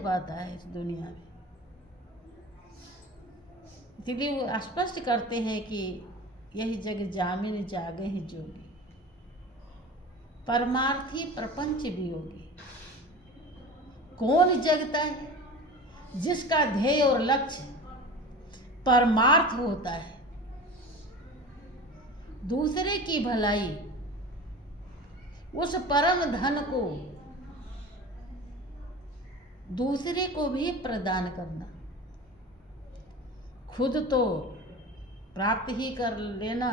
पाता है इस दुनिया में। इसलिए वो स्पष्ट करते हैं कि यही जग जामिन जागे ही जोगी, परमार्थी प्रपंच वियोगी। कौन जगता है? जिसका ध्येय और लक्ष्य परमार्थ होता है, दूसरे की भलाई, उस परम धन को दूसरे को भी प्रदान करना, खुद तो प्राप्त ही कर लेना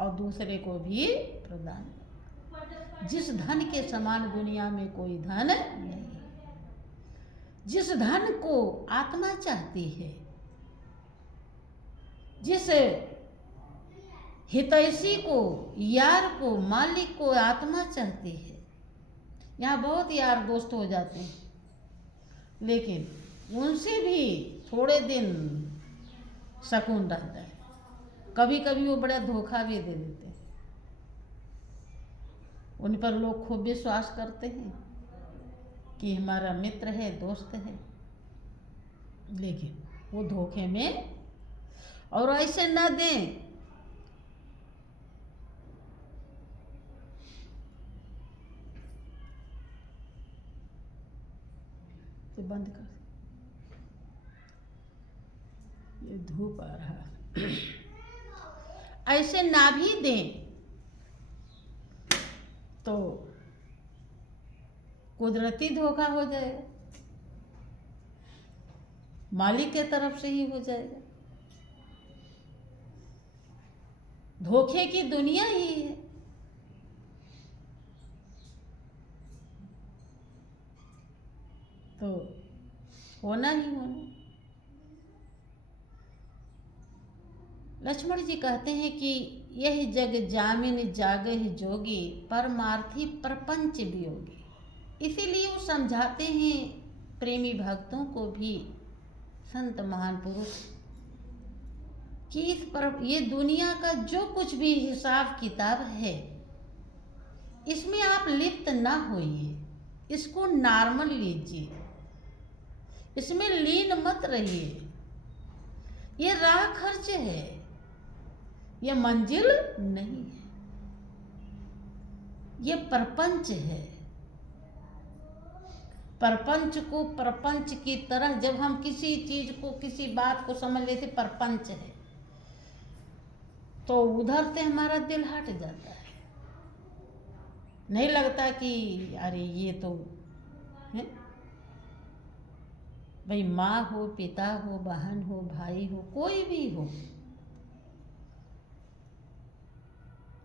और दूसरे को भी प्रदान करना। जिस धन के समान दुनिया में कोई धन नहीं, जिस धन को आत्मा चाहती है, जिस हितैषी को, यार को, मालिक को आत्मा चाहती है। यहाँ बहुत यार दोस्त हो जाते हैं, लेकिन उनसे भी थोड़े दिन सुकून रहता है। कभी कभी वो बड़ा धोखा भी दे देते हैं। उन पर लोग खूब विश्वास करते हैं कि हमारा मित्र है, दोस्त है, लेकिन वो धोखे में, और ऐसे ना दें तो बंद कर, ये धूप आ रहा। ऐसे ना भी दें तो कुदरती धोखा हो जाएगा, मालिक के तरफ से ही हो जाएगा। धोखे की दुनिया ही है। तो होना ही होना। लक्ष्मण जी कहते हैं कि यह जग जामिन जागे जोगी, परमार्थी प्रपंच वियोगी। इसीलिए वो समझाते हैं प्रेमी भक्तों को भी, संत महान पुरुष, कि ये दुनिया का जो कुछ भी हिसाब किताब है, इसमें आप लिप्त ना होइए, इसको नॉर्मल लीजिए, इसमें लीन मत रहिए। ये राह खर्च है, ये मंजिल नहीं है, ये प्रपंच है। प्रपंच को प्रपंच की तरह जब हम किसी चीज को, किसी बात को समझ लेते प्रपंच है, तो उधर से हमारा दिल हट जाता है। नहीं लगता कि अरे ये तो है। भाई माँ हो, पिता हो, बहन हो, भाई हो, कोई भी हो,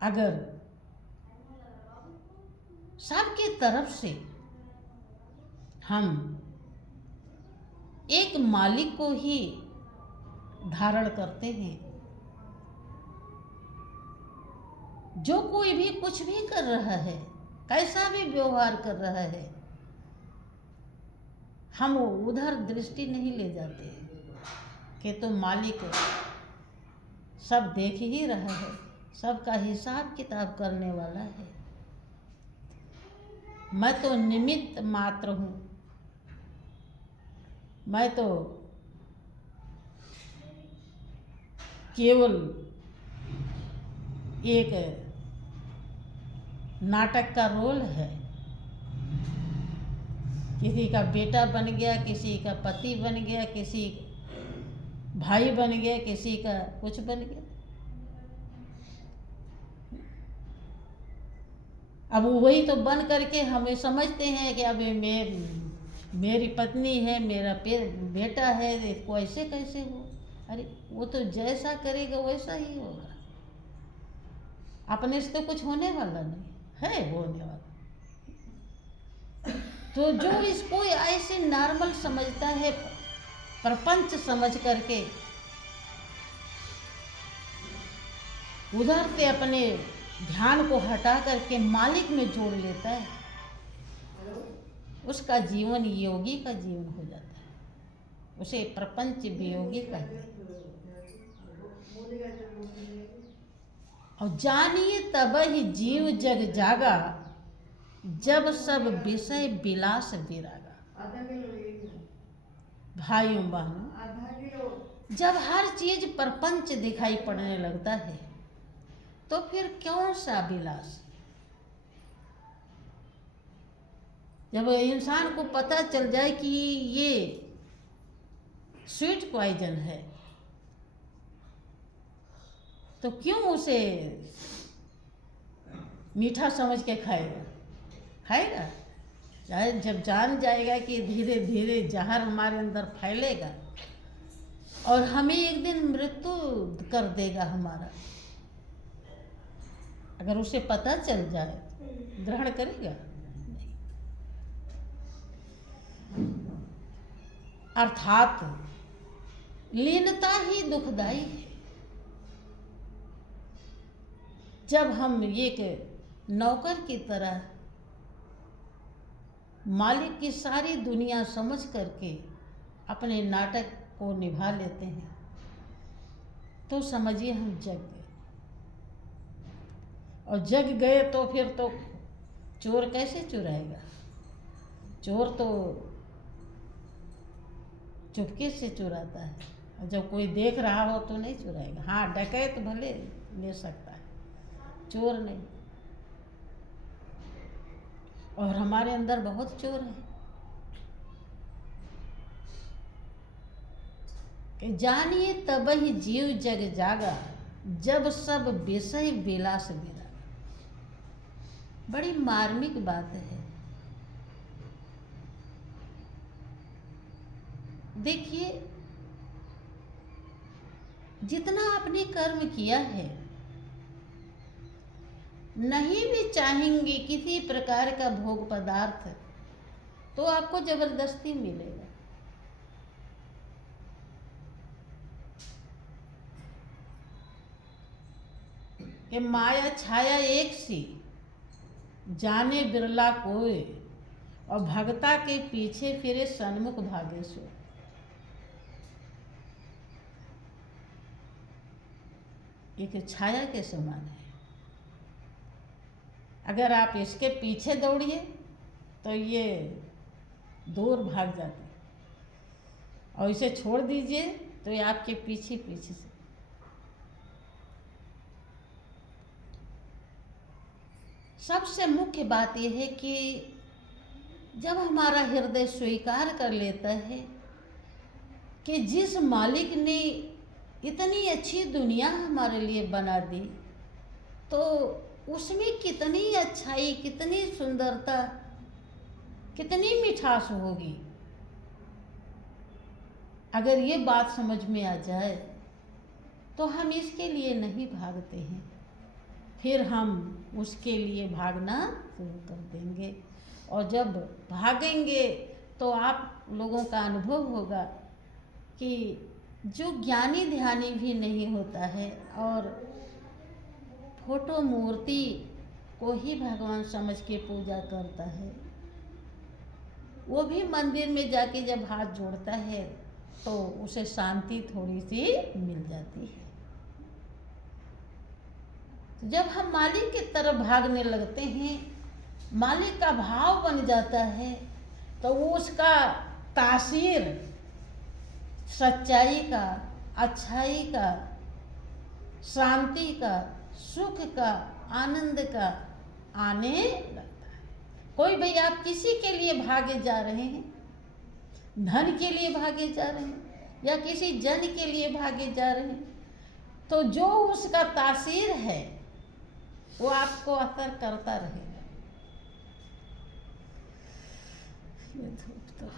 अगर सबकी तरफ से हम एक मालिक को ही धारण करते हैं, जो कोई भी कुछ भी कर रहा है, कैसा भी व्यवहार कर रहा है, हम उधर दृष्टि नहीं ले जाते कि तो मालिक सब देख ही रहा है, सबका हिसाब किताब करने वाला है। मैं तो निमित्त मात्र हूँ, मैं तो केवल एक नाटक का रोल है। किसी का बेटा बन गया, किसी का पति बन गया, किसी भाई बन गया, किसी का कुछ बन गया। अब वही तो बन करके हमें समझते हैं कि अब मेरी पत्नी है, मेरा बेटा है, इसको ऐसे कैसे हो। अरे वो तो जैसा करेगा वैसा ही होगा, अपने से तो कुछ होने वाला नहीं है, होने वाला। तो जो इसको ऐसे नॉर्मल समझता है, प्रपंच समझ करके उधर से अपने ध्यान को हटा करके मालिक में जोड़ लेता है, उसका जीवन योगी का जीवन हो जाता है। उसे प्रपंच वियोगी कहते हैं। और जानिए तब ही जीव जग जागा, जब सब विषय विलास विरागा। भाइयों बहनों, जब हर चीज प्रपंच दिखाई पड़ने लगता है तो फिर कौन सा विलास? जब इंसान को पता चल जाए कि ये स्वीट पॉइजन है तो क्यों उसे मीठा समझ के खाएगा? खाएगा। जब जान जाएगा कि धीरे धीरे जहर हमारे अंदर फैलेगा और हमें एक दिन मृत्यु कर देगा हमारा, अगर उसे पता चल जाए ग्रहण करेगा? अर्थात लीनता ही दुखदाई है। जब हम एक नौकर की तरह मालिक की सारी दुनिया समझ करके अपने नाटक को निभा लेते हैं तो समझिए हम जग गए। और जग गए तो फिर तो चोर कैसे चुराएगा? चोर तो चुपके से चुराता है, और जब कोई देख रहा हो तो नहीं चुराएगा। हाँ, डकैत भले ले सकता है, चोर नहीं। और हमारे अंदर बहुत चोर है कि जानिए तब ही जीव जग जागा, जब सब विषय विलास विरागा। बड़ी मार्मिक बात है। देखिए, जितना आपने कर्म किया है, नहीं भी चाहेंगे किसी प्रकार का भोग पदार्थ तो आपको जबरदस्ती मिलेगा। कि माया छाया एक सी, जाने बिरला कोई, और भगता के पीछे फिरे सन्मुख भागे सो। एक छाया के समान है। अगर आप इसके पीछे दौड़िए तो ये दूर भाग जाते, और इसे छोड़ दीजिए तो ये आपके पीछे पीछे से। सबसे मुख्य बात यह है कि जब हमारा हृदय स्वीकार कर लेता है कि जिस मालिक ने इतनी अच्छी दुनिया हमारे लिए बना दी, तो उसमें कितनी अच्छाई, कितनी सुंदरता, कितनी मिठास होगी। अगर ये बात समझ में आ जाए तो हम इसके लिए नहीं भागते हैं, फिर हम उसके लिए भागना शुरू कर देंगे। और जब भागेंगे तो आप लोगों का अनुभव होगा कि जो ज्ञानी ध्यानी भी नहीं होता है और फोटो मूर्ति को ही भगवान समझ के पूजा करता है, वो भी मंदिर में जाके जब हाथ जोड़ता है तो उसे शांति थोड़ी सी मिल जाती है। तो जब हम मालिक की तरफ भागने लगते हैं, मालिक का भाव बन जाता है, तो वो उसका तासीर सच्चाई का, अच्छाई का, शांति का, सुख का, आनंद का आने लगता है। कोई भाई आप किसी के लिए भागे जा रहे हैं, धन के लिए भागे जा रहे हैं या किसी जन के लिए भागे जा रहे हैं, तो जो उसका तासीर है वो आपको असर करता रहेगा। ये धूप तो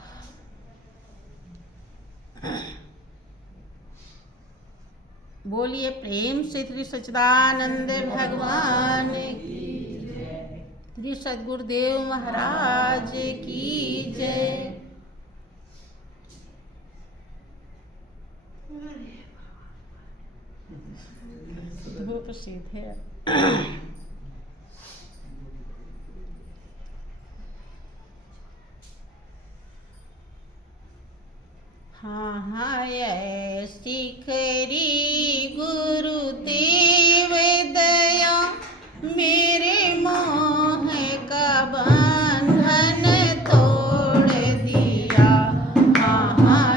बोलिए प्रेम से श्री सच्चिदानंद भगवान की जय, श्री सद्गुरुदेव महाराज की जय। धूप सीधे हाँ हाँ ऐसी खरी गुरुदेव दया, मेरे मोह का बंधन तोड़ दिया। हाँ हाँ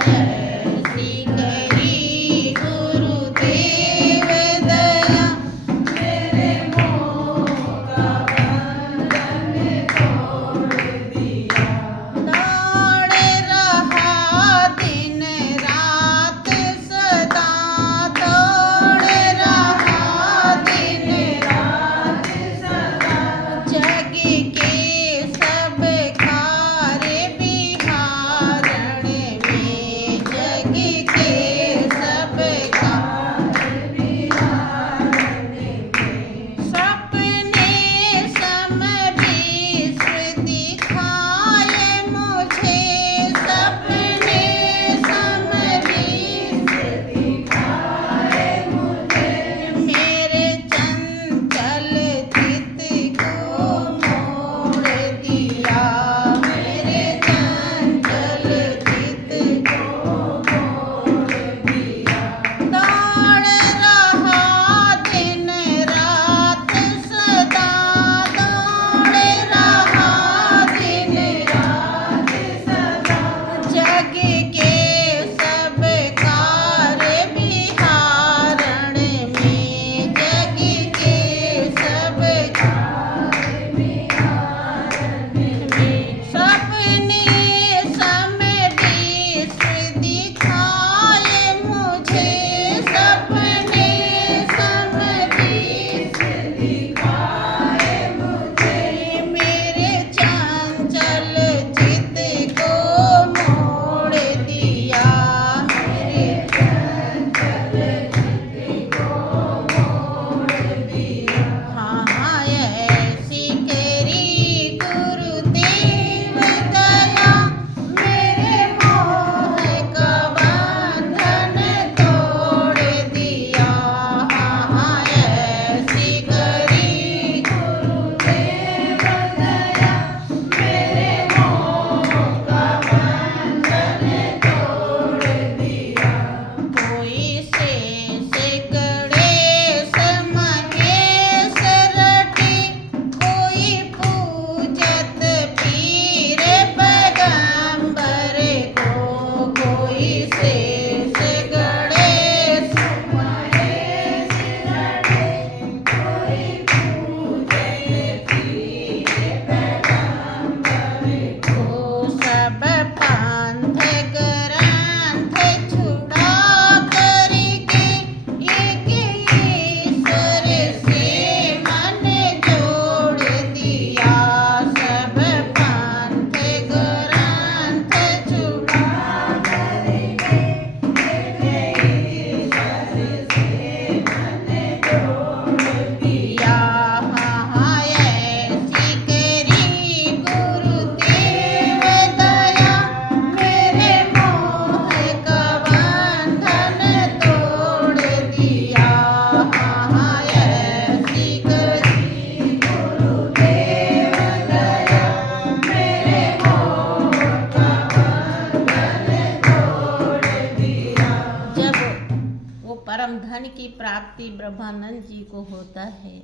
धन की प्राप्ति ब्रह्मानंद जी को होता है,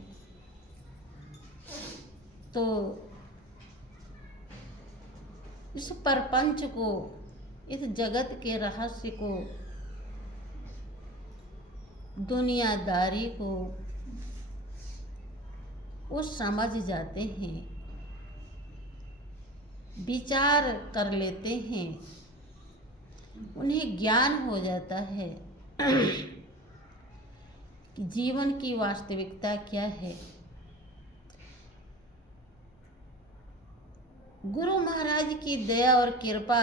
तो इस प्रपंच को, इस जगत के रहस्य को, दुनियादारी को वो समझ जाते हैं, विचार कर लेते हैं, उन्हें ज्ञान हो जाता है कि जीवन की वास्तविकता क्या है। गुरु महाराज की दया और कृपा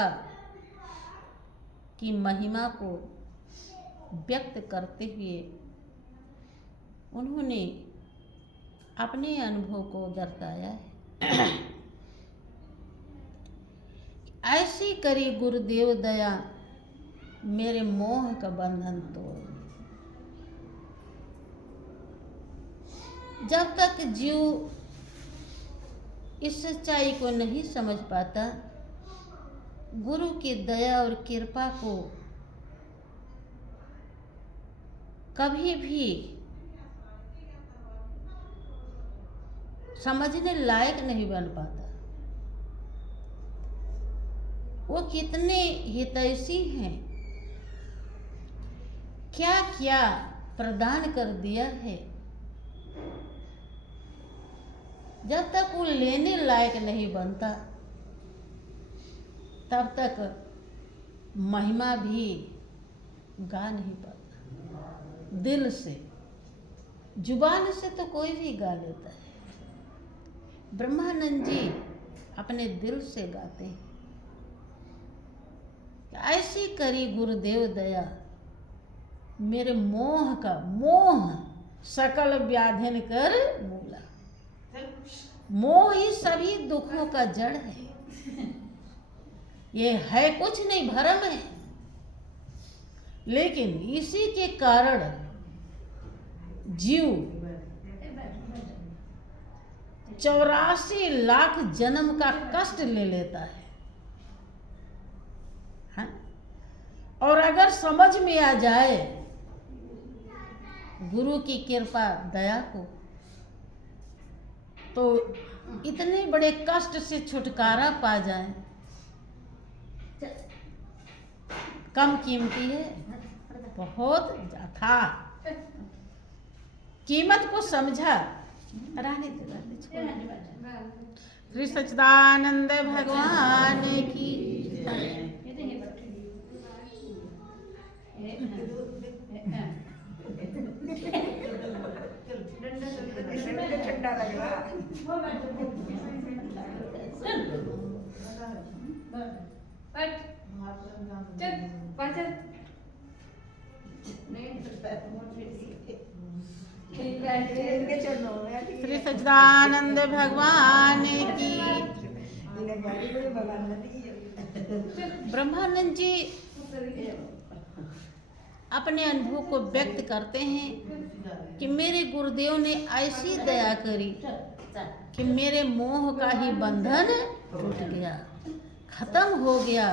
की महिमा को व्यक्त करते हुए उन्होंने अपने अनुभव को दर्शाया है। ऐसी करी गुरुदेव दया, मेरे मोह का बंधन तोड़। जब तक जीव इस सच्चाई को नहीं समझ पाता, गुरु की दया और कृपा को कभी भी समझने लायक नहीं बन पाता। वो कितने हितैषी हैं, क्या क्या प्रदान कर दिया है। जब तक वो लेने लायक नहीं बनता, तब तक महिमा भी गा नहीं पाता। दिल से, जुबान से तो कोई भी गा लेता है, ब्रह्मानंद जी अपने दिल से गाते हैं। ऐसी करी गुरुदेव दया, मेरे मोह का, मोह सकल व्याधिन कर मूला। मोह ही सभी दुखों का जड़ है। ये है कुछ नहीं, भ्रम है, लेकिन इसी के कारण जीव 84 लाख जन्म का कष्ट ले लेता है। हाँ? और अगर समझ में आ जाए गुरु की कृपा दया को, तो इतने बड़े कष्ट से छुटकारा पा जाए। कम कीमती है, बहुत था। कीमत को समझा। रहने दे। श्री सच्चिदानंद भगवान की ठंडा लग रहा। श्री सच्चिदानंद भगवान की। ब्रह्मानंद जी अपने अनुभव को व्यक्त करते हैं कि मेरे गुरुदेव ने ऐसी दया करी कि मेरे मोह का ही बंधन टूट गया, खत्म हो गया।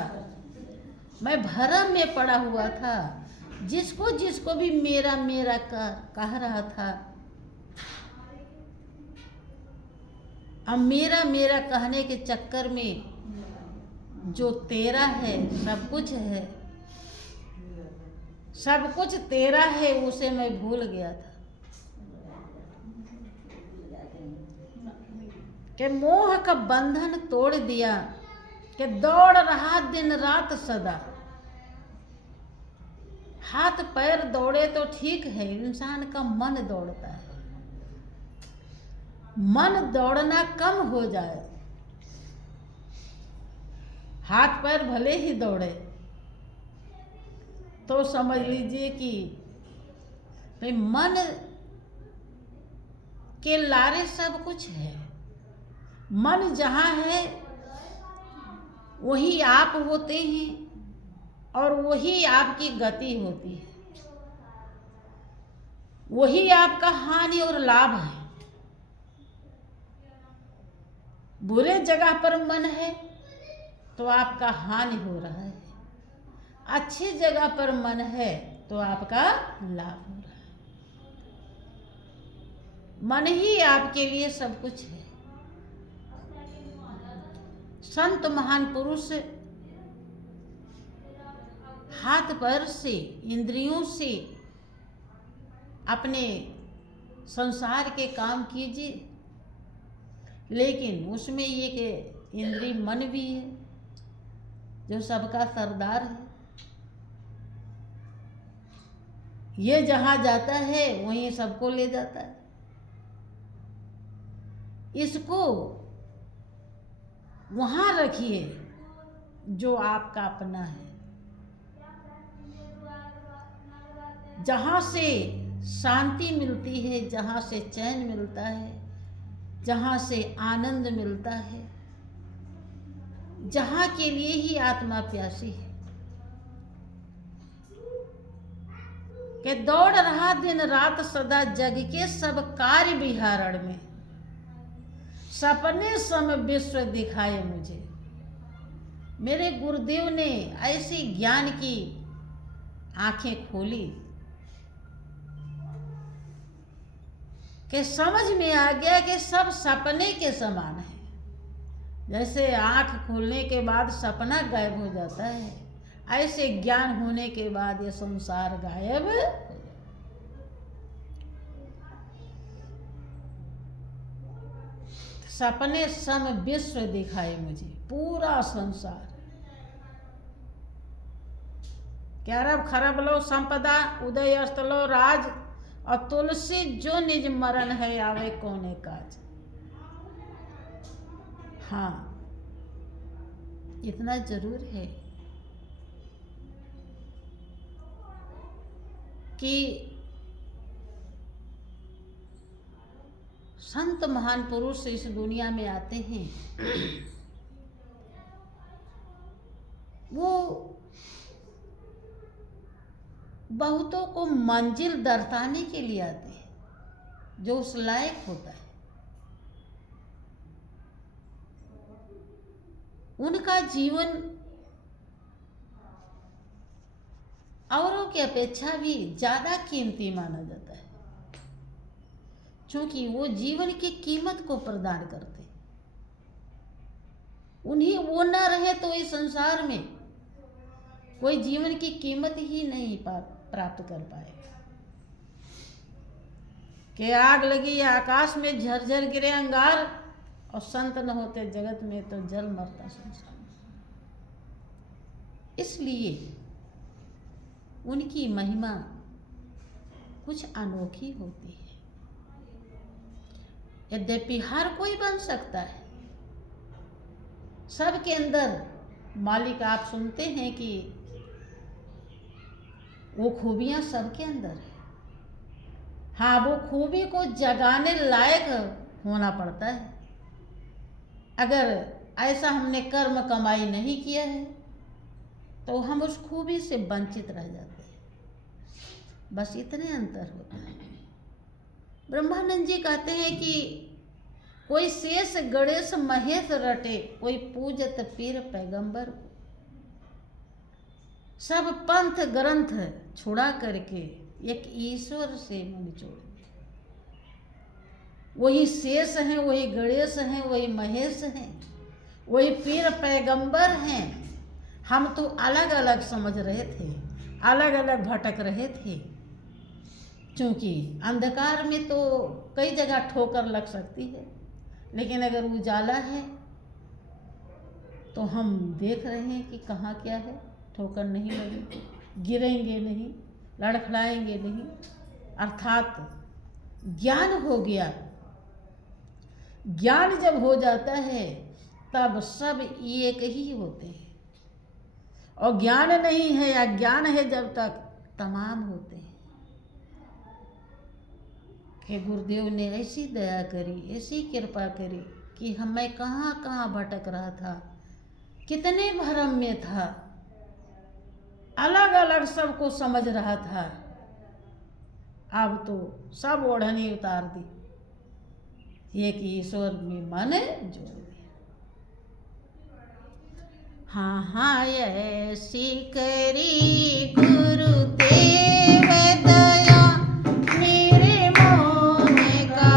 मैं भरम में पड़ा हुआ था, जिसको जिसको भी मेरा मेरा कह रहा था, अब मेरा मेरा कहने के चक्कर में जो तेरा है, सब कुछ है, सब कुछ तेरा है, उसे मैं भूल गया था। कि मोह का बंधन तोड़ दिया, कि दौड़ रहा दिन रात सदा। हाथ पैर दौड़े तो ठीक है, इंसान का मन दौड़ता है। मन दौड़ना कम हो जाए, हाथ पैर भले ही दौड़े, तो समझ लीजिए कि भाई मन के लारे सब कुछ है। मन जहाँ है वही आप होते हैं और वही आपकी गति होती है, वही आपका हानि और लाभ है। बुरे जगह पर मन है तो आपका हानि हो रहा है, अच्छी जगह पर मन है तो आपका लाभ हो रहा है। मन ही आपके लिए सब कुछ है। संत महान पुरुष हाथ पैर से, इंद्रियों से अपने संसार के काम कीजिए, लेकिन उसमें एक इंद्रिय मन भी है जो सबका सरदार है। ये जहां जाता है वहीं सबको ले जाता है। इसको वहां रखिए जो आपका अपना है, जहां से शांति मिलती है, जहां से चैन मिलता है, जहां से आनंद मिलता है, जहां के लिए ही आत्मा प्यासी है। कि दौड़ रहा दिन रात सदा जग के सब कार्य विहारण में, सपने सम विश्व दिखाए मुझे। मेरे गुरुदेव ने ऐसी ज्ञान की आंखें खोली कि समझ में आ गया कि सब सपने के समान है। जैसे आंख खोलने के बाद सपना गायब हो जाता है, ऐसे ज्ञान होने के बाद ये संसार गायब हो जाता है। सपने सम विश्व दिखाए मुझे, पूरा संसार। क्यारब खरब लो संपदा, उदय अस्त लो राज, और तुलसी जो निज मरण है आवे कोने काज। हाँ, इतना जरूर है कि संत महान पुरुष इस दुनिया में आते हैं, वो बहुतों को मंजिल दर्शाने के लिए आते हैं जो उस लायक होता है। उनका जीवन औरों की अपेक्षा भी ज्यादा कीमती माना जाता है, क्योंकि वो जीवन की कीमत को प्रदान करते। उन्हीं वो न रहे तो इस संसार में कोई जीवन की कीमत ही नहीं प्राप्त कर पाएगा। कि आग लगी आकाश में, झरझर गिरे अंगार, और संत न होते जगत में तो जल मरता संसार। इसलिए उनकी महिमा कुछ अनोखी होती है। यद्यपि हर कोई बन सकता है, सबके अंदर मालिक, आप सुनते हैं कि वो खूबियां सबके अंदर है। हाँ, वो खूबी को जगाने लायक होना पड़ता है। अगर ऐसा हमने कर्म कमाई नहीं किया है तो हम उस खूबी से वंचित रह जाते हैं। बस इतने अंतर होता है। ब्रह्मानंद जी कहते हैं कि कोई शेष गणेश महेश रटे, कोई पूजत पीर पैगंबर को। सब पंथ ग्रंथ छुड़ा करके एक ईश्वर से मन जोड़। वही शेष हैं, वही गणेश हैं, वही महेश हैं, वही पीर पैगंबर हैं। हम तो अलग अलग समझ रहे थे, अलग अलग भटक रहे थे, क्योंकि अंधकार में तो कई जगह ठोकर लग सकती है, लेकिन अगर उजाला है तो हम देख रहे हैं कि कहाँ क्या है। ठोकर नहीं लगेगी, गिरेंगे नहीं, लड़खड़ाएंगे नहीं। अर्थात ज्ञान हो गया। ज्ञान जब हो जाता है तब सब एक ही होते हैं, और ज्ञान नहीं है या ज्ञान है जब तक तमाम होते हैं। कि गुरुदेव ने ऐसी दया करी, ऐसी कृपा करी कि मैं कहाँ कहाँ भटक रहा था, कितने भ्रम में था, अलग अलग सबको समझ रहा था। अब तो सब ओढ़नी उतार दी, एक ईश्वर में मन जोड़ दिया। हाँ हाँ, ऐसी करी गुरुदेव दया, मेरे मोह का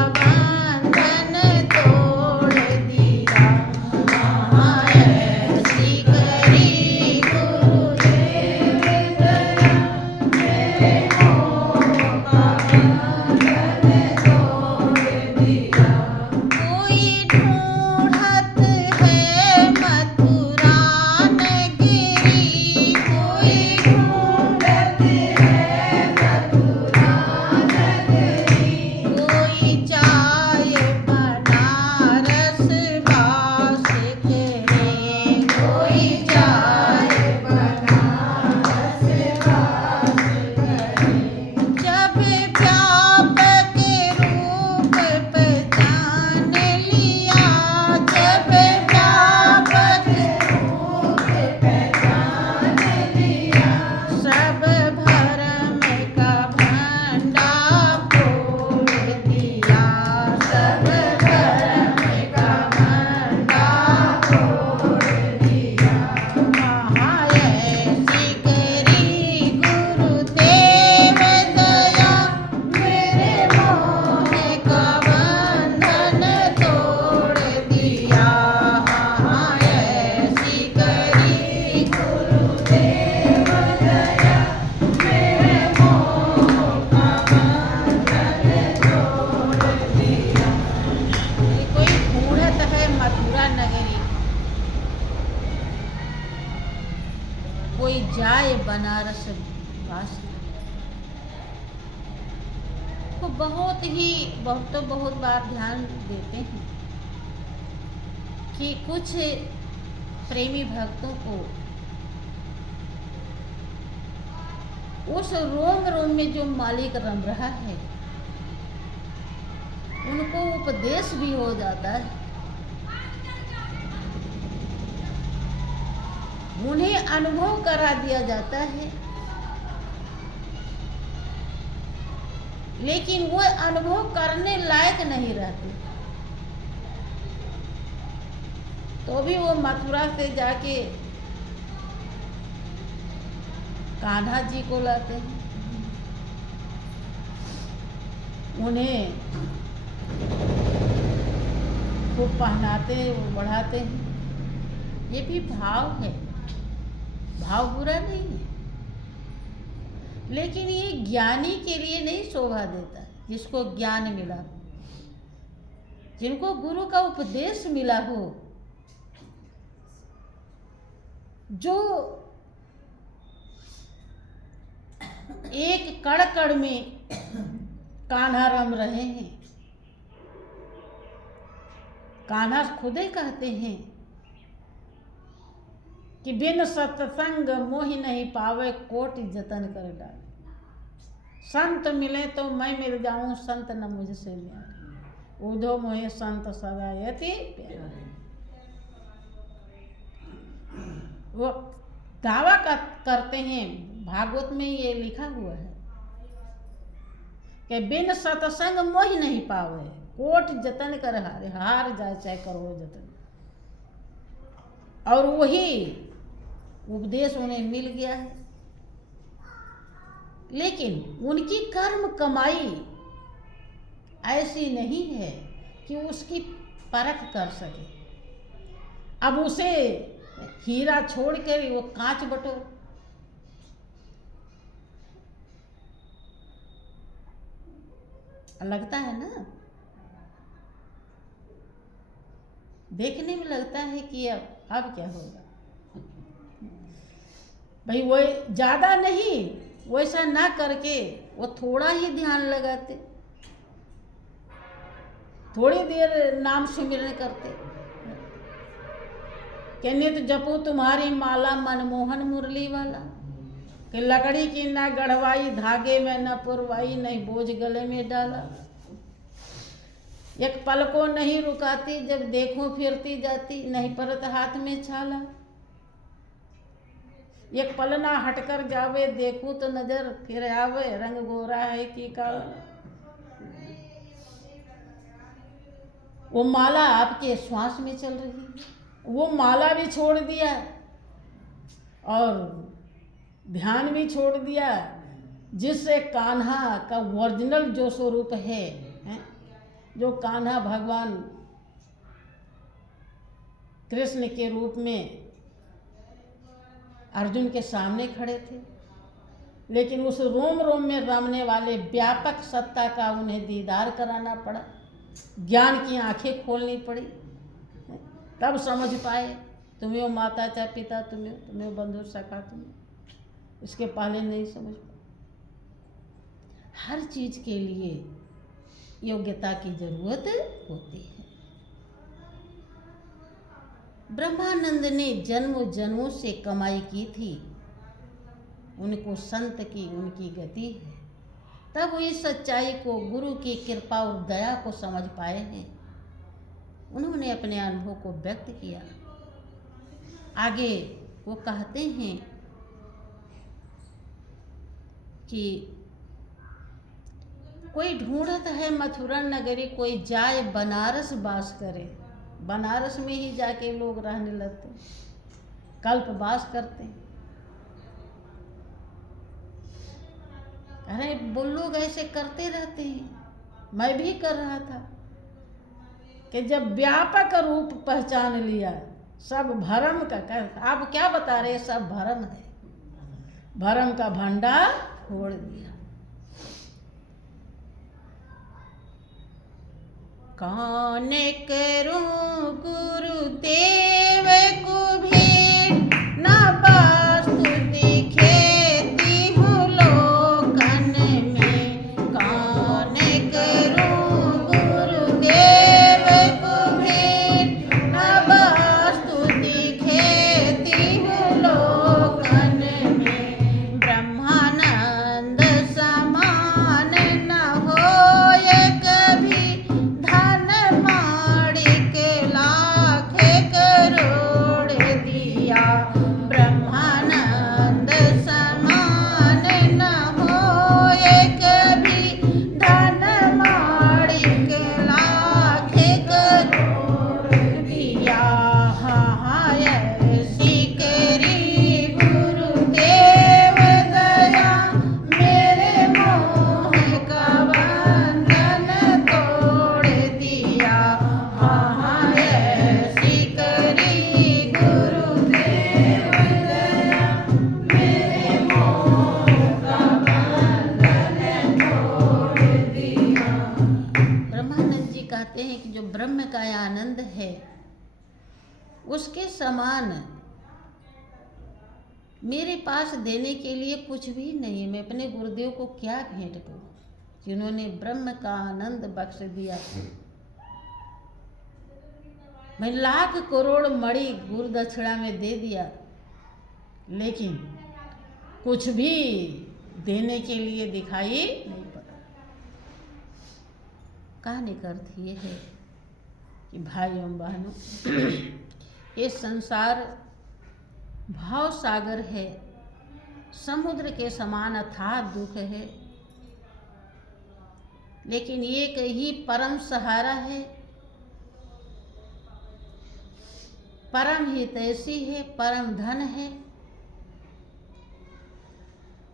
जाए बनारस वास। तो बहुत बार ध्यान देते हैं कि कुछ प्रेमी भक्तों को उस रोम रोम में जो मालिक रम रहा है उनको उपदेश भी हो जाता है, उन्हें अनुभव करा दिया जाता है, लेकिन वो अनुभव करने लायक नहीं रहते। तो भी वो मथुरा से जाके कान्हा जी को लाते हैं, उन्हें खूब पहनाते हैं, बढ़ाते हैं। ये भी भाव है, भाव बुरा नहीं है, लेकिन ये ज्ञानी के लिए नहीं शोभा देता। जिसको ज्ञान मिला, जिनको गुरु का उपदेश मिला हो, जो एक कड़ कड़ में कान्हा रम रहे हैं। कान्हा खुद ही कहते हैं कि बिन सत्संग मोहि नहीं पावे, कोटि जतन कर डाले। संत मिले तो मैं मिल जाऊं, संत न मुझसे न्यारे। उधो मोहे संत सदा यति प्यारे। वो दावा करते हैं, भागवत में ये लिखा हुआ है कि बिन सत्संग मोहि नहीं पावे, कोट जतन कर हारे। हार जाए चाहे करो जतन। और वही उपदेश उन्हें मिल गया है, लेकिन उनकी कर्म कमाई ऐसी नहीं है कि उसकी परख कर सके। अब उसे हीरा छोड़कर वो कांच बटोर, लगता है ना, देखने में लगता है कि अब क्या होगा भाई। वो ज्यादा नहीं, वैसा ना करके वो थोड़ा ही ध्यान लगाते, थोड़ी देर नाम सुमिरन करते कि नित जपो तुम्हारी माला, मनमोहन मुरली वाला। कि लकड़ी की ना गढ़वाई, धागे में न पुरवाई, नहीं बोझ गले में डाला। एक पल को नहीं रुकाती, जब देखो फिरती जाती, नहीं परत हाथ में छाला। एक पल ना हटकर जावे, देखूं तो नजर फिर आवे, रंग गोरा है कि काला। वो माला आपके श्वास में चल रही है, वो माला भी छोड़ दिया और ध्यान भी छोड़ दिया, जिससे कान्हा का ओरिजिनल जो स्वरूप है, जो कान्हा भगवान कृष्ण के रूप में अर्जुन के सामने खड़े थे, लेकिन उस रोम रोम में रमने वाले व्यापक सत्ता का उन्हें दीदार कराना पड़ा, ज्ञान की आंखें खोलनी पड़ी, तब समझ पाए। तुम्हें वो माता चाहे पिता, तुम्हें वो बंधु सखा, तुम्हें इसके पहले नहीं समझ पाए। हर चीज के लिए योग्यता की जरूरत होती है। ब्रह्मानंद ने जन्मों जन्मों से कमाई की थी, उनको संत की उनकी गति है, तब वो इस सच्चाई को, गुरु की कृपा और दया को समझ पाए हैं। उन्होंने अपने अनुभव को व्यक्त किया। आगे वो कहते हैं कि कोई ढूंढत है मथुरा नगरी, कोई जाए बनारस वास करे। बनारस में ही जाके लोग रहने लगते, कल्पवास करते। अरे वो लोग ऐसे करते रहते हैं, मैं भी कर रहा था कि जब व्यापक रूप पहचान लिया, सब भरम का आप क्या बता रहे, सब भरम है, भरम का भंडार फोड़ दिया। कौन करूं गुरुदेव को भेंट, ना वास्तु दिखाए, उसके समान मेरे पास देने के लिए कुछ भी नहीं। मैं अपने गुरुदेव को क्या भेंट करूं, जिन्होंने ब्रह्म का आनंद बख्श दिया। मैं लाख करोड़ मणि गुरु दक्षिणा में दे दिया, लेकिन कुछ भी देने के लिए दिखाई नहीं पड़ा। कहानी का अर्थ ये है कि भाइयों बहनों, ये संसार भाव सागर है, समुद्र के समान अथाह दुख है, लेकिन एक ही परम सहारा है, परम हितैषी है, परम धन है।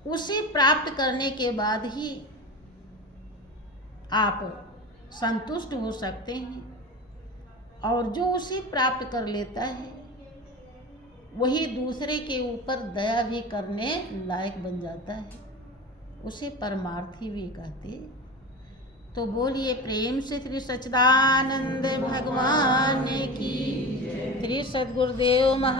उसे प्राप्त करने के बाद ही आप संतुष्ट हो सकते हैं, और जो उसे प्राप्त कर लेता है वही दूसरे के ऊपर दया भी करने लायक बन जाता है। उसे परमार्थी भी कहते। तो बोलिए प्रेम से श्री सच्चिदानंद भगवान की, श्री सद्गुरुदेव महाराज।